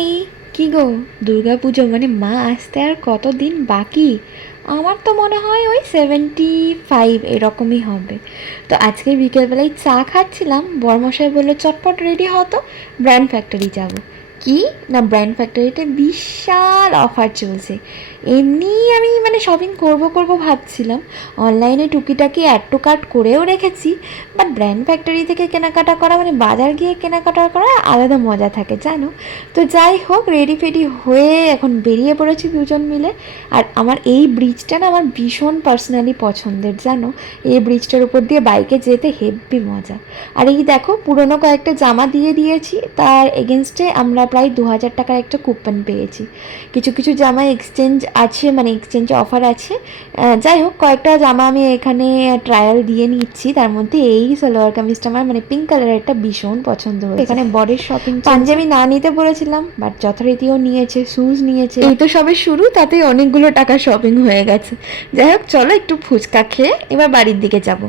High, কি গো, দুর্গাপুজো মানে মা আসতে আর কতদিন বাকি? আমার তো মনে হয় ওই 75 এরকমই হবে। তো আজকে বিকেলবেলায় চা খাচ্ছিলাম, বরমশাই বললো চটপট রেডি হতো, ব্র্যান্ড ফ্যাক্টরি যাব। কি না, ব্র্যান্ড ফ্যাক্টরিতে বিশাল অফার চলছে। এমনি আমি মানে শপিং করব করব ভাবছিলাম, অনলাইনে টুকিটাকি অ্যাড টু কার্ট করেও রেখেছি। বাট ব্র্যান্ড ফ্যাক্টরি থেকে কেনাকাটা করা মানে বাজার গিয়ে কেনাকাটা করা আলাদা মজা থাকে জানো। তো যাই হোক, রেডি ফেডি হয়ে এখন বেরিয়ে পড়েছি দুজন মিলে। আর আমার এই ব্রিজটা না আমার ভীষণ পার্সোনালি পছন্দের জানো। এই ব্রিজটার উপর দিয়ে বাইকে যেতে হেব্বি মজা। আর এই দেখো, পুরনো কয়েকটা জামা দিয়ে দিয়েছি, তার এগেনস্টে আমরা প্রায় 2000 টাকার একটা কুপন পেয়েছি। কিছু কিছু জামা এক্সচেঞ্জ আছে, মানে এক্সচেঞ্জ অফার আছে। যাই হোক, কয়েকটা জামা আমি এখানে ট্রায়াল দিয়ে নিচ্ছি। তার মধ্যে এই সালোয়ার কামিজটা আমার মানে পিঙ্ক কালারের একটা ভীষণ পছন্দ হয়েছে। এখানে বডির শপিং, পাঞ্জাবি না নিতে বলেছিলাম বাট যথারীতিও নিয়েছে, শুজ নিয়েছে। এই তো সবে শুরু, তাতে অনেকগুলো টাকা শপিং হয়ে গেছে। যাই হোক, চলো একটু ফুচকা খেয়ে এবার বাড়ির দিকে যাব।